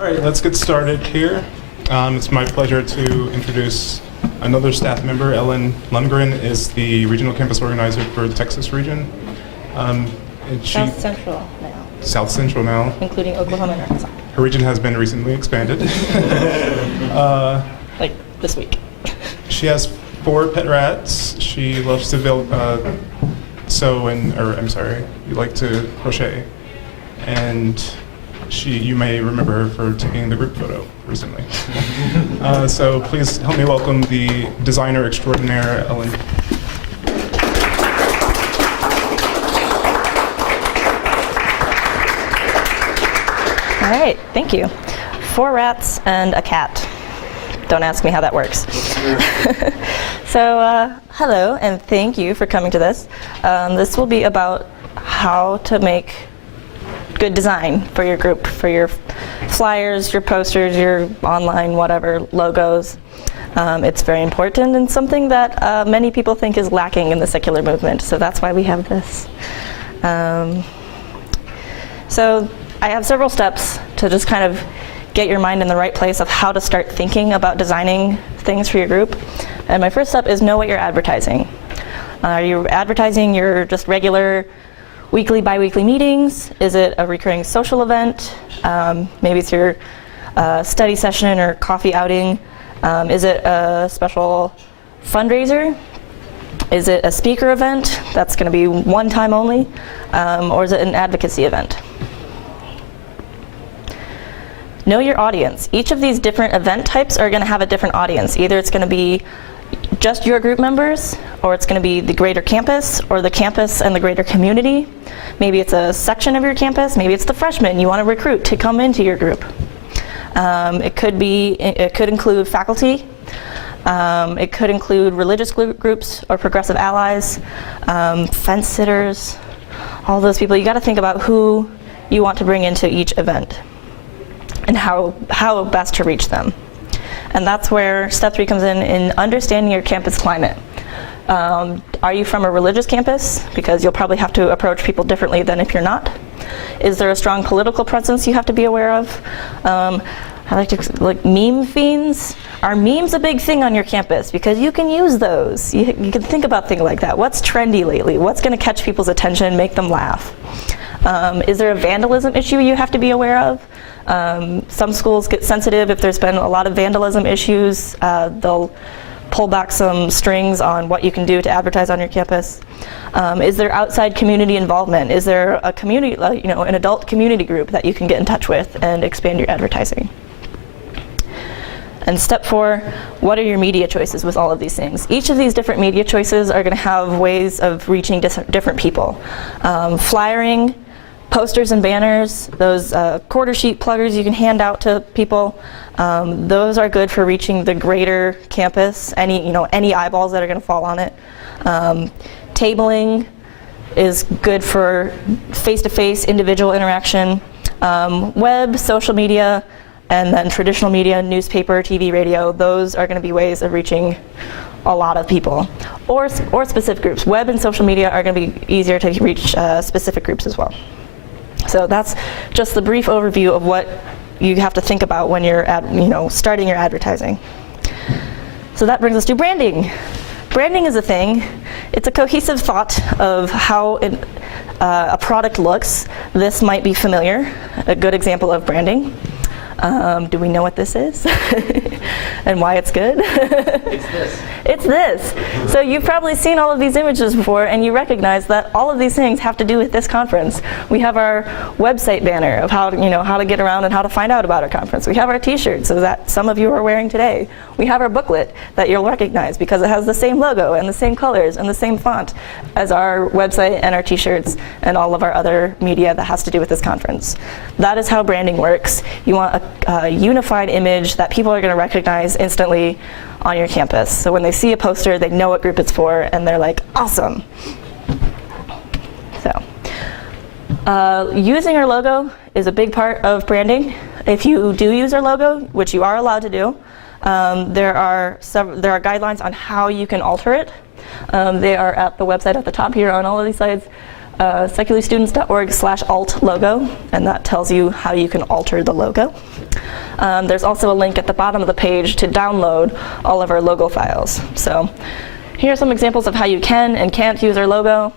All right, let's get started here. It's my pleasure to introduce another staff member. Ellen Lundgren is the regional campus organizer for the Texas region. South Central now. South Central now. Including Oklahoma and Arkansas. Her region has been recently expanded. Like this week. She has 4 pet rats. She loves to you like to crochet. And you may remember her for taking the group photo recently. So please help me welcome the designer extraordinaire, Ellen. All right, thank you. 4 rats and a cat. Don't ask me how that works. So hello, and thank you for coming to this. This will be about how to make good design for your group, for your flyers, your posters, your online whatever, logos. It's very important and something that many people think is lacking in the secular movement, so that's why we have this. So I have several steps to just kind of get your mind in the right place of how to start thinking about designing things for your group. And my first step is know what you're advertising. Are you advertising your just regular weekly, bi-weekly meetings? Is it a recurring social event? Maybe it's your study session or coffee outing. Is it a special fundraiser? Is it a speaker event that's going to be one time only? Or is it an advocacy event? Know your audience. Each of these different event types are going to have a different audience. Either it's going to be just your group members, or it's going to be the greater campus, or the campus and the greater community. Maybe it's a section of your campus. Maybe it's the freshmen you want to recruit to come into your group. It could include faculty. It could include religious groups or progressive allies, fence sitters, all those people. You got to think about who you want to bring into each event and how best to reach them. And that's where step 3 comes in understanding your campus climate. Are you from a religious campus? Because you'll probably have to approach people differently than if you're not. Is there a strong political presence you have to be aware of? I like meme fiends. Are memes a big thing on your campus? Because you can use those. You can think about things like that. What's trendy lately? What's going to catch people's attention, make them laugh? Is there a vandalism issue you have to be aware of? Some schools get sensitive if there's been a lot of vandalism issues. They'll pull back some strings on what you can do to advertise on your campus. Is there outside community involvement? Is there a community, an adult community group that you can get in touch with and expand your advertising? And step 4, what are your media choices with all of these things? Each of these different media choices are going to have ways of reaching different people. Flyering, posters and banners, those quarter sheet pluggers you can hand out to people, those are good for reaching the greater campus, any eyeballs that are going to fall on it. Tabling is good for face-to-face individual interaction. Web, social media, and then traditional media, newspaper, TV, radio, those are going to be ways of reaching a lot of people, or specific groups. Web and social media are going to be easier to reach specific groups as well. So that's just the brief overview of what you have to think about when you're starting your advertising. So that brings us to branding. Branding is a thing. It's a cohesive thought of how a product looks. This might be familiar, a good example of branding. Do we know what this is? And why it's good? It's this. It's this. So you've probably seen all of these images before, and you recognize that all of these things have to do with this conference. We have our website banner of how to get around and how to find out about our conference. We have our t-shirts that some of you are wearing today. We have our booklet that you'll recognize because it has the same logo and the same colors and the same font as our website and our t-shirts and all of our other media that has to do with this conference. That is how branding works. You want a unified image that people are going to recognize instantly on your campus. So when they see a poster, they know what group it's for, and they're like, awesome. So using our logo is a big part of branding. If you do use our logo, which you are allowed to do, there are guidelines on how you can alter it. They are at the website at the top here on all of these slides. secularstudents.org/alt logo, and that tells you how you can alter the logo. There's also a link at the bottom of the page to download all of our logo files. So here are some examples of how you can and can't use our logo.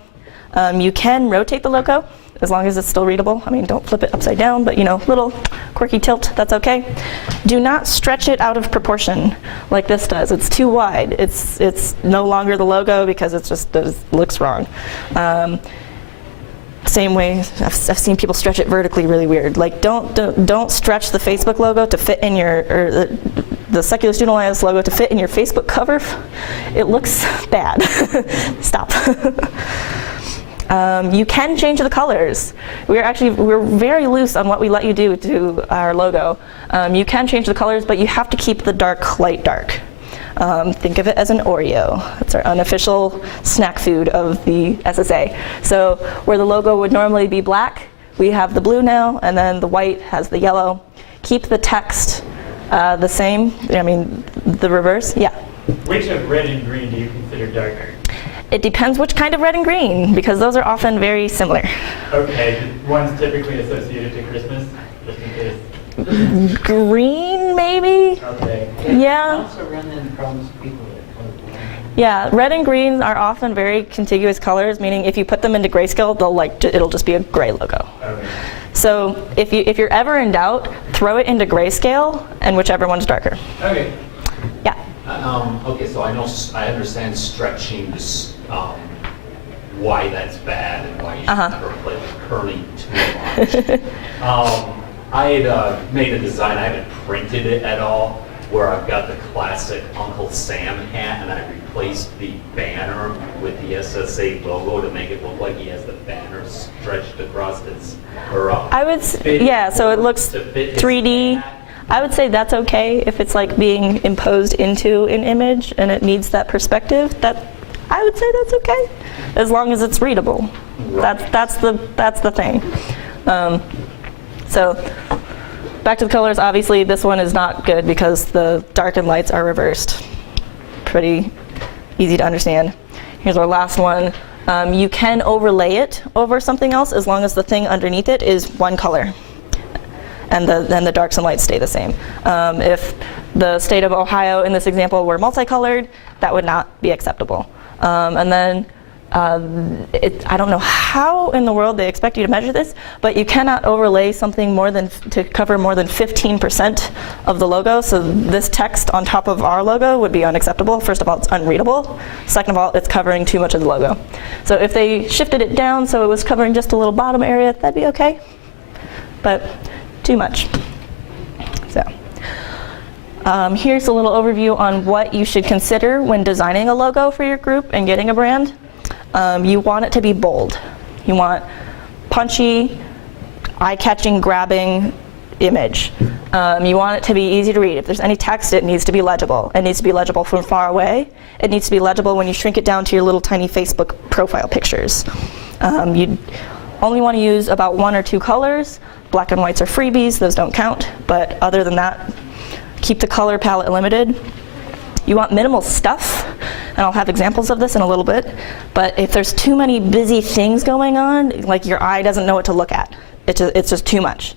You can rotate the logo as long as it's still readable. I mean, don't flip it upside down, but little quirky tilt, that's okay. Do not stretch it out of proportion like this does. It's too wide. It's no longer the logo because it looks wrong. Same way, I've seen people stretch it vertically really weird. Like, don't stretch the Facebook logo to fit in or the Secular Student Alliance logo to fit in your Facebook cover. It looks bad. Stop. You can change the colors. We're very loose on what we let you do to our logo. You can change the colors, but you have to keep the dark light dark. Think of it as an Oreo. That's our unofficial snack food of the SSA. So where the logo would normally be black, we have the blue now, and then the white has the yellow. Keep the text the same. I mean, the reverse. Yeah. Which of red and green do you consider darker? It depends which kind of red and green, because those are often very similar. Okay, one's typically associated to Christmas, just in case. Green, maybe? Okay. Yeah. Also run into problems with people that are colorblind. Yeah, red and green are often very contiguous colors, meaning if you put them into grayscale, it'll just be a gray logo. Okay. So if you're ever in doubt, throw it into grayscale, and whichever one's darker. Okay. Yeah. Okay, so I understand stretching this, why that's bad and why you should never play with kerning too much. I had made a design, I haven't printed it at all, where I've got the classic Uncle Sam hat and I replaced the banner with the SSA logo to make it look like he has the banner stretched across his, so it looks 3D. I would say that's okay if it's like being imposed into an image and it needs that perspective. I would say that's okay, as long as it's readable. Right. That's the thing. So back to the colors. Obviously, this one is not good because the dark and lights are reversed. Pretty easy to understand. Here's our last one. You can overlay it over something else as long as the thing underneath it is one color. And then the darks and lights stay the same. If the state of Ohio in this example were multicolored, that would not be acceptable. And then I don't know how in the world they expect you to measure this, but you cannot overlay something to cover more than 15% of the logo. So this text on top of our logo would be unacceptable. First of all, it's unreadable. Second of all, it's covering too much of the logo. So if they shifted it down so it was covering just a little bottom area, that'd be okay. But too much. So here's a little overview on what you should consider when designing a logo for your group and getting a brand. You want it to be bold. You want punchy, eye-catching, grabbing image. You want it to be easy to read. If there's any text, it needs to be legible. It needs to be legible from far away. It needs to be legible when you shrink it down to your little tiny Facebook profile pictures. You only want to use about 1 or 2 colors. Black and whites are freebies, those don't count. But other than that, keep the color palette limited. You want minimal stuff, and I'll have examples of this in a little bit. But if there's too many busy things going on, like your eye doesn't know what to look at, it's just too much.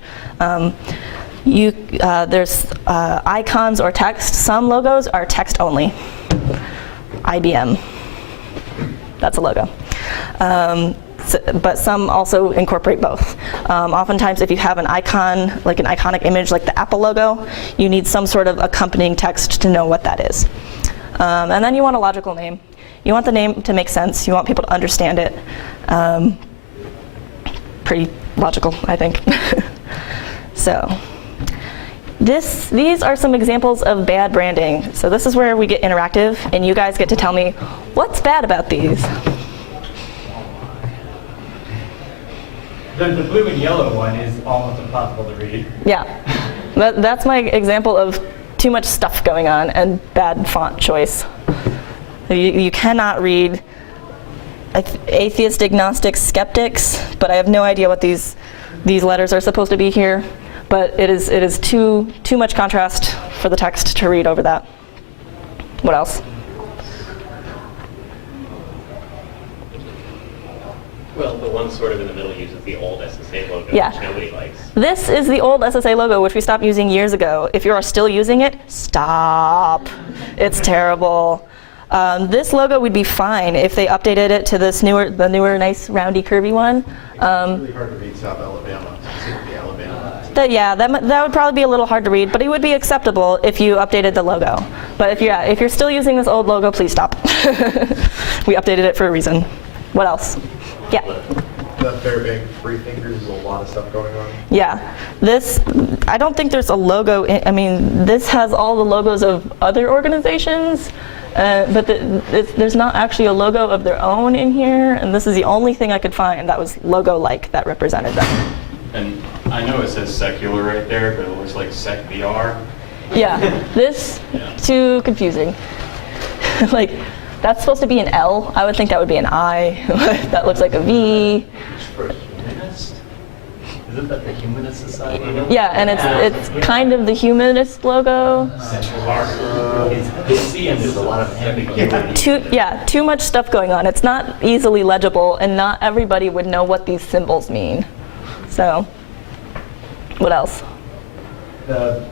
There's icons or text. Some logos are text only. IBM, that's a logo. But some also incorporate both. Oftentimes if you have an icon, like an iconic image like the Apple logo, you need some sort of accompanying text to know what that is. And then you want a logical name. You want the name to make sense. You want people to understand it. Pretty logical, I think. So these are some examples of bad branding. So this is where we get interactive, and you guys get to tell me what's bad about these. The blue and yellow one is almost impossible to read. Yeah, that's my example of too much stuff going on and bad font choice. You cannot read atheist, agnostic, skeptics, but I have no idea what these letters are supposed to be here. But it is too much contrast for the text to read over that. What else? Well, the one sort of in the middle uses the old SSA logo, Yeah. which nobody likes. This is the old SSA logo, which we stopped using years ago. If you are still using it, stop. It's terrible. This logo would be fine if they updated it to the newer, nice, roundy, curvy one. It's really hard to read South Alabama, specifically Alabama. That would probably be a little hard to read, but it would be acceptable if you updated the logo. But if you're still using this old logo, please stop. We updated it for a reason. What else? Yeah. The Fairbank Free Thinkers is a lot of stuff going on. Yeah, I don't think there's a logo, I mean, this has all the logos of other organizations, but there's not actually a logo of their own in here, and this is the only thing I could find that was logo-like that represented them. And I know it says secular right there, but it looks like sec VR. Yeah, this, too confusing. Like, that's supposed to be an L. I would think that would be an I. That looks like a V. For humanist? Isn't that the Humanist Society? Yeah, and it's kind of the humanist logo. It's busy and there's a lot of ambiguity. Too much stuff going on. It's not easily legible, and not everybody would know what these symbols mean. So, what else? The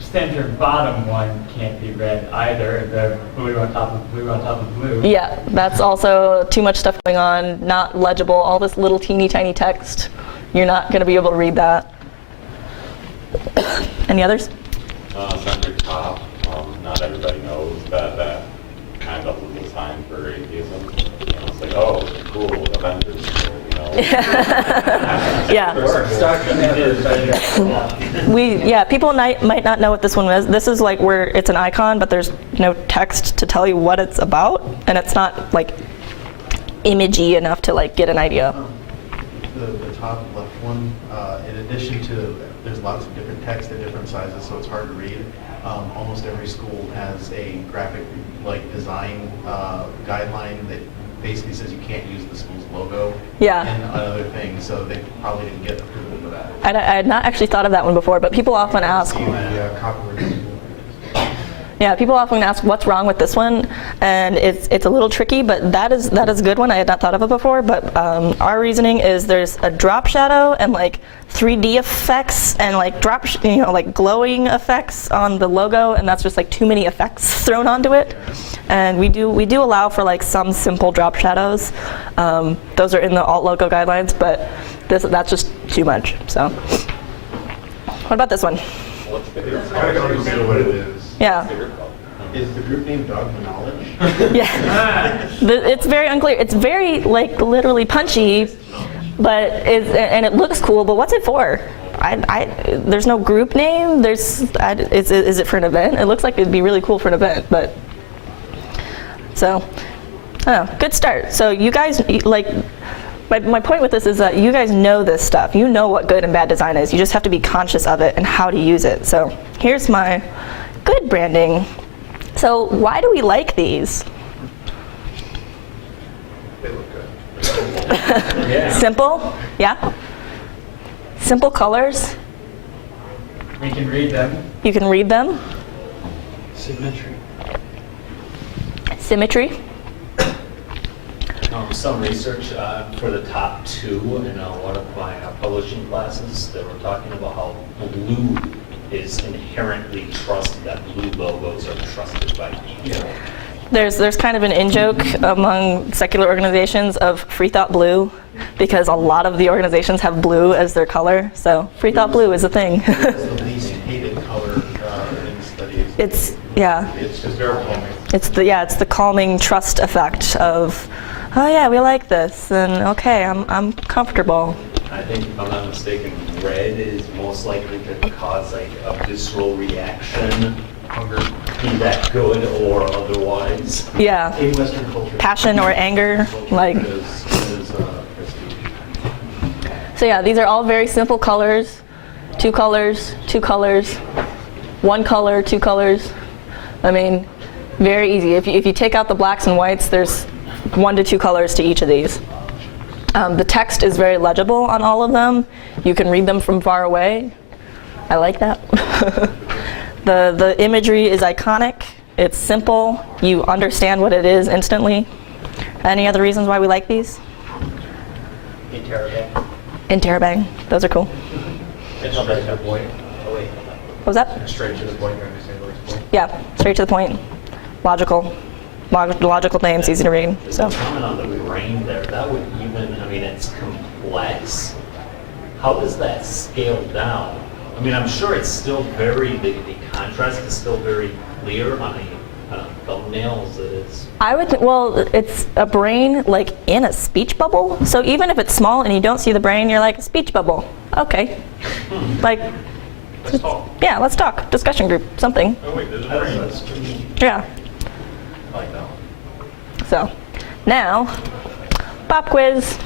center bottom one can't be read either. The blue on top of blue. Yeah, that's also too much stuff going on, not legible, all this little teeny tiny text. You're not going to be able to read that. Any others? Center top, not everybody knows that kind of was designed for atheism. It's like, oh, cool, Avengers, Yeah. People might not know what this one is. This is like where it's an icon, but there's no text to tell you what it's about, and it's not like imagey enough to like get an idea. The top left one, in addition to, there's lots of different text at different sizes, so it's hard to read. Almost every school has a graphic design guideline that basically says you can't use the school's logo and other things, so they probably didn't get approval for that. I had not actually thought of that one before, but people often ask. Yeah, people often ask what's wrong with this one, and it's a little tricky, but that is a good one. I had not thought of it before, but our reasoning is there's a drop shadow and like 3D effects and like like glowing effects on the logo, and that's just like too many effects thrown onto it. And we do allow for like some simple drop shadows. Those are in the alt logo guidelines, but that's just too much. So, what about this one? It's kind of unclear what it is. Yeah. Is the group name Dogma Knowledge? Yeah. It's very unclear. It's very like literally punchy, but and it looks cool. But what's it for? There's no group name. Is it for an event? It looks like it'd be really cool for an event, but. So, I don't know, good start. So you guys, my point with this is that you guys know this stuff. You know what good and bad design is. You just have to be conscious of it and how to use it. So here's my good branding. So why do we like these? They look good. Simple, yeah? Simple colors. We can read them. You can read them. Symmetry. Symmetry. Some research for the top two in one of my publishing classes, they were talking about how blue is inherently trusted, that blue logos are trusted by people. There's kind of an in-joke among secular organizations of free thought blue, because a lot of the organizations have blue as their color. So free thought blue is a thing. It's the least hated color in studies. It's just very calming. It's the calming trust effect of, oh yeah, we like this, and okay, I'm comfortable. I think, if I'm not mistaken, red is most likely to cause like a visceral reaction, hunger, be that good or otherwise. Yeah. In Western culture. Passion or anger, like. So yeah, these are all very simple colors. 2 colors, 2 colors, 1 color, 2 colors. I mean, very easy. If you take out the blacks and whites, there's 1 to 2 colors to each of these. The text is very legible on all of them. You can read them from far away. I like that. The imagery is iconic. It's simple. You understand what it is instantly. Any other reasons why we like these? Interrobang. Those are cool. It's straight to the point. Oh, wait. What was that? Straight to the point, you understand what it's point? Yeah, straight to the point. Logical. Logical names, easy to read. So. Comment on the brain there, that would even, I mean, it's complex. How does that scale down? I mean, I'm sure it's still very, the contrast is still very clear on a thumbnail as it is. Well, it's a brain like in a speech bubble. So even if it's small and you don't see the brain, you're like, speech bubble. Okay. Like, Let's talk. yeah, let's talk. Discussion group, something. Oh, wait, there's a brain. Yeah. I like that one. So now, pop quiz.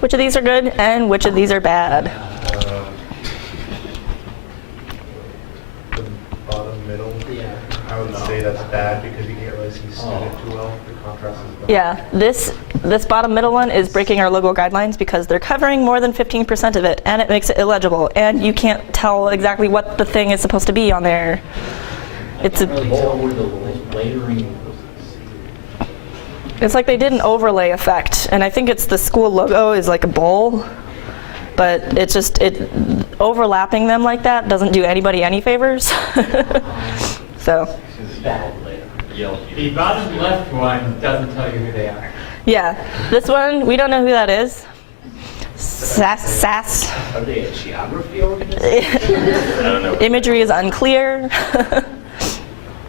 Which of these are good and which of these are bad? The bottom middle, I would say that's bad because you can't really see student too well. The contrast is bad. Yeah, this bottom middle one is breaking our logo guidelines because they're covering more than 15% of it, and it makes it illegible, and you can't tell exactly what the thing is supposed to be on there. It's I can't really tell where the layering. It's like they did an overlay effect, and I think it's the school logo is like a bowl, but it's just overlapping them like that doesn't do anybody any favors. So, The bottom left one doesn't tell you who they are. yeah, this one we don't know who that is. SAS. Are they a geography organization? I don't know. Imagery is unclear.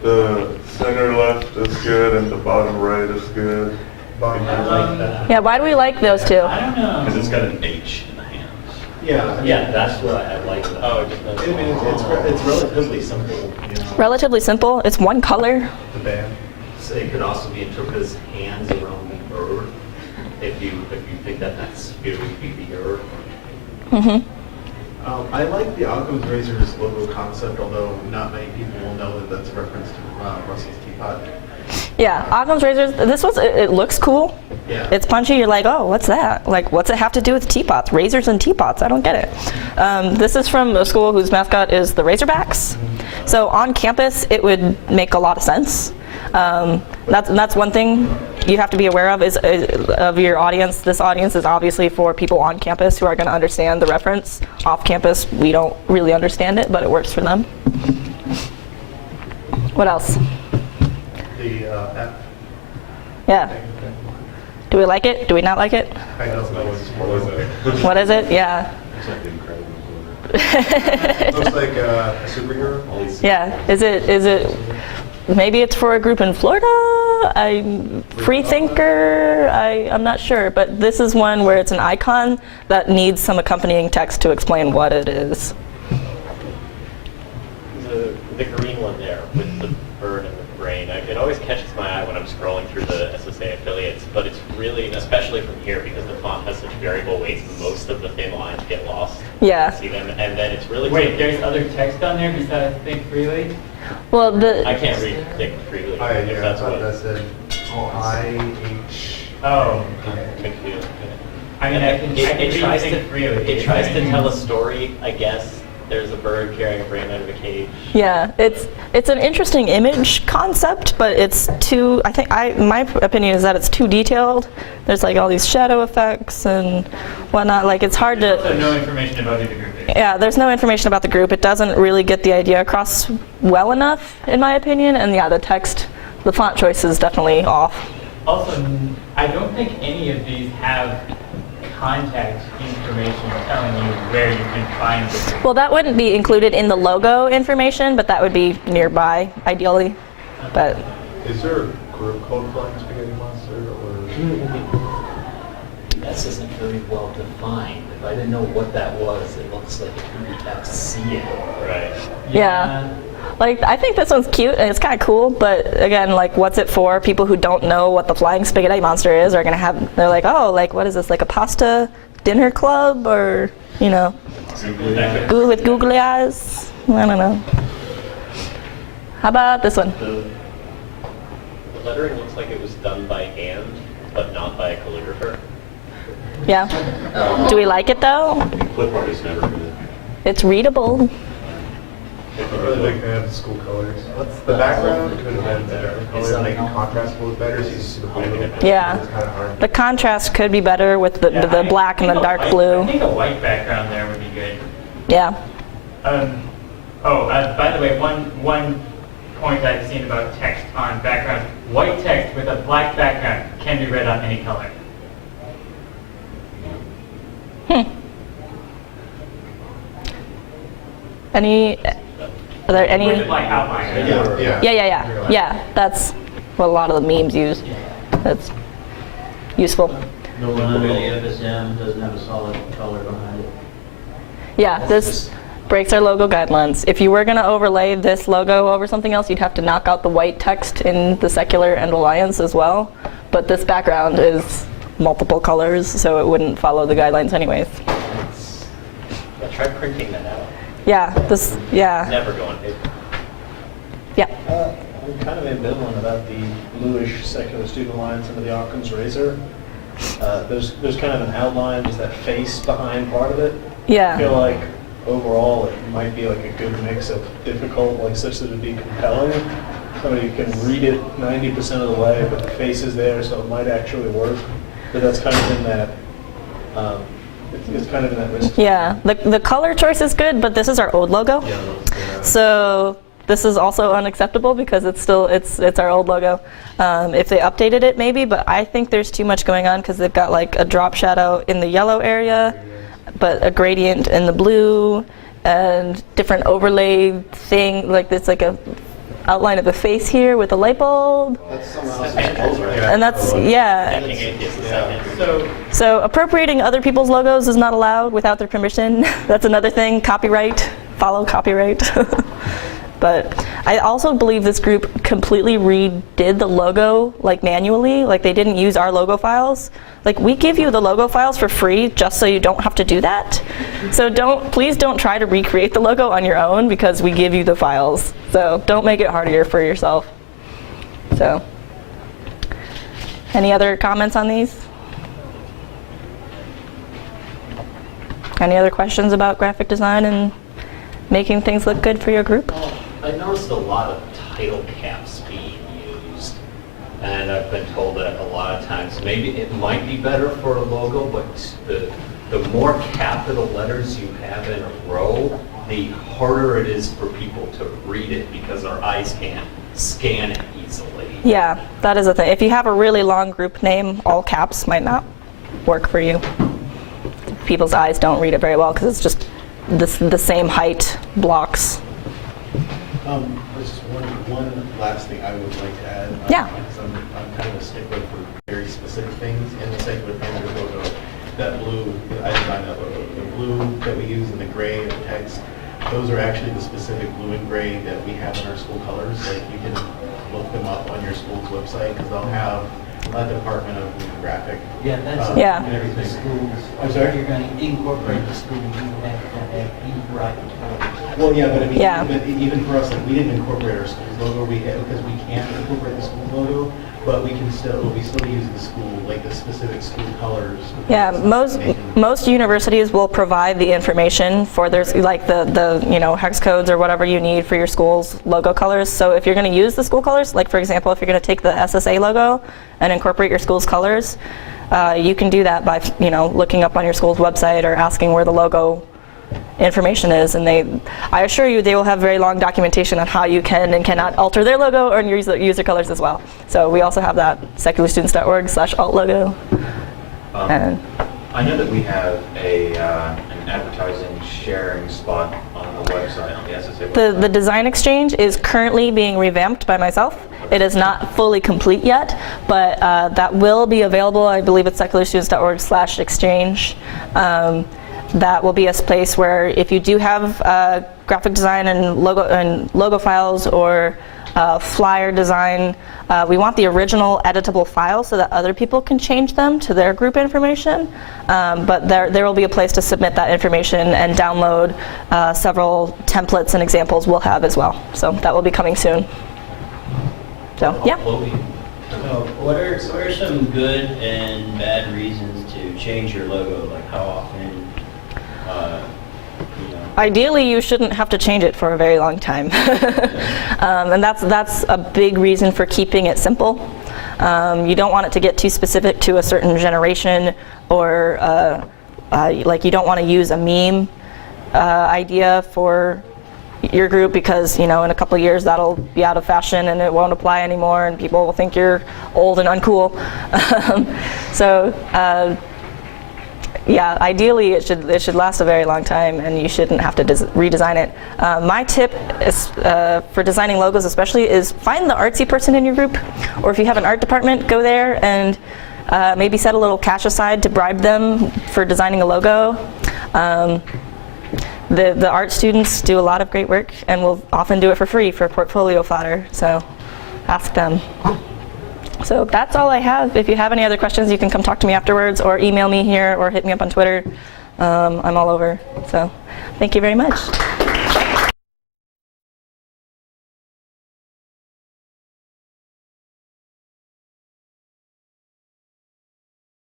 The center left is good and the bottom right is good. Yeah, why do we like those two? I don't know. Because it's got an H in the hands. Yeah. Yeah, that's what I like. Oh, I mean, it's relatively simple, you know. Relatively simple. It's one color. The band. So it could also be interpreted as hands around the earth. If you think that sphere would be the earth. Mm-hmm. I like the Occam's Razor's logo concept, although not many people will know that that's a reference to Russell's teapot. Yeah, Occam's razors. This was. It looks cool. Yeah. It's punchy. You're like, oh, what's that? Like, what's it have to do with teapots? Razors and teapots. I don't get it. This is from a school whose mascot is the Razorbacks. So on campus, it would make a lot of sense. That's one thing you have to be aware of is of your audience. This audience is obviously for people on campus who are going to understand the reference. Off campus, we don't really understand it, but it works for them. What else? The F. Yeah. Do we like it? Do we not like it? I don't know What was it? What is it? Yeah. It's like the Incredible. Looks like a superhero. Yeah. Is it? Maybe it's for a group in Florida. I'm free thinker. I'm not sure, but this is one where it's an icon that needs some accompanying text to explain what it is. The green one there with the bird and the brain, it always catches my eye when I'm scrolling through the SSA affiliates, but it's really, especially from here, because the font has such variable weights, most of the thin lines get lost. Yeah. See them, and then it's really... Wait, there's other text on there besides Think Freely? Well, I can't read Think Freely, if I that's thought what... that said I-H. Oh. Confused. I mean, I can It tries read to Think Freely. It tries to tell a story, I guess. There's a bird carrying a brain out of a cage. yeah, it's an interesting image concept, but it's too. I think my opinion is that it's too detailed. There's like all these shadow effects and whatnot. Like it's hard There's to. also no information about either group. Yeah, there's no information about the group. It doesn't really get the idea across well enough, in my opinion. And yeah, the text, the font choice is definitely off. Also, I don't think any of these have contact information telling you where you can find them. Well, that wouldn't be included in the logo information, but that would be nearby, ideally. But Is there a group called Flying Spaghetti Monster or? This isn't very well defined. If I didn't know what that was, it looks like it could be FCN. Right. yeah. Like, I think this one's cute and it's kind of cool, but again, like, what's it for? People who don't know what the Flying Spaghetti Monster is are gonna have, they're like, oh, like, what is this, like a pasta dinner club or, you know, with googly eyes? I don't know. How about this one? The lettering looks like it was done by hand, but not by a calligrapher. Yeah. Do we like it though? Clipboard is never good. It's readable. I really like to have the school colors. The background could have been a different color to make it contrast a little better, so you see the blue. Yeah. It's kind of hard. The contrast could be better with the black and the dark I blue. think a white background there would be good. Yeah. By the way, one point I've seen about text on background, white text with a black background can be read on any color. Are there any? With like outline. Yeah. That's what a lot of the memes use. That's useful. The one under the FSM doesn't have a solid color behind it. Yeah, this breaks our logo guidelines. If you were going to overlay this logo over something else, you'd have to knock out the white text in the Secular and Alliance as well. But this background is multiple colors, so it wouldn't follow the guidelines anyways. Yeah, try printing that out. Yeah, Never go on paper. yeah. I'm kind of ambivalent about the bluish Secular Student Alliance under the Occam's razor. There's kind of an outline, there's that face behind part of it. Yeah. I feel like overall it might be like a good mix of difficult, like such that it'd be compelling. Somebody can read it 90% of the way, but the face is there, so it might actually work. But that's kind of in that, it's kind of in that risk. Yeah, the color choice is good, but this is our old logo. So this is also unacceptable because it's our old logo. If they updated it, maybe, but I think there's too much going on because they've got like a drop shadow in the yellow area, but a gradient in the blue, and different overlay thing, like it's like a outline of a face here with a light bulb. That's someone else's clothes, right? And that's, yeah. So appropriating other people's logos is not allowed without their permission. That's another thing. Copyright. Follow copyright. But I also believe this group completely redid the logo like manually. Like they didn't use our logo files. Like we give you the logo files for free just so you don't have to do that. So please don't try to recreate the logo on your own because we give you the files. So don't make it harder for yourself. So any other comments on these? Any other questions about graphic design and making things look good for your group? I noticed a lot of title caps being used, and I've been told that a lot of times maybe it might be better for a logo, but the more capital letters you have in a row, the harder it is for people to read it because our eyes can't scan it easily. Yeah, that is a thing. If you have a really long group name, all caps might not work for you. People's eyes don't read it very well because it's just the same height blocks. Just one last thing I would like to add. Yeah. Because I'm kind of a stickler for very specific things in the Secular Panther logo. That blue, I designed that logo. The blue that we use and the gray of the text, those are actually the specific blue and gray that we have in our school colors. Like you can look them up on your school's website because they'll have a Department of Graphic. Yeah, that's Yeah. And everything. schools. I'm sorry? If you're going to incorporate the school, you have to have the right colors. Well, yeah, but I mean, Yeah. even for us, like, we didn't incorporate our school's logo, because we can't incorporate the school logo, but we still use the school, like the specific school colors. Yeah, most universities will provide the information for their, like the hex codes or whatever you need for your school's logo colors. So if you're going to use the school colors, like for example, if you're going to take the SSA logo and incorporate your school's colors, you can do that by looking up on your school's website or asking where the logo information is, and I assure you they will have very long documentation on how you can and cannot alter their logo or use their colors as well. So we also have that, secularstudents.org/alt logo. And I know that we have an advertising sharing spot on the website, on the SSA website. the design exchange is currently being revamped by myself. It is not fully complete yet, but that will be available. I believe it's secularstudents.org/exchange. That will be a place where if you do have graphic design and logo files or flyer design, we want the original editable file so that other people can change them to their group information. But there will be a place to submit that information and download several templates and examples we'll have as well. So that will be coming soon. So yeah. So what are some good and bad reasons to change your logo? Like how often? Ideally, you shouldn't have to change it for a very long time. And that's a big reason for keeping it simple. You don't want it to get too specific to a certain generation, or like you don't want to use a meme idea for your group, because in a couple of years that'll be out of fashion and it won't apply anymore and people will think you're old and uncool. Yeah, ideally it should last a very long time and you shouldn't have to redesign it. My tip is, for designing logos especially, is find the artsy person in your group, or if you have an art department, go there and maybe set a little cash aside to bribe them for designing a logo. The art students do a lot of great work and will often do it for free for portfolio fodder, so ask them. So that's all I have. If you have any other questions, you can come talk to me afterwards or email me here or hit me up on Twitter. I'm all over. So thank you very much.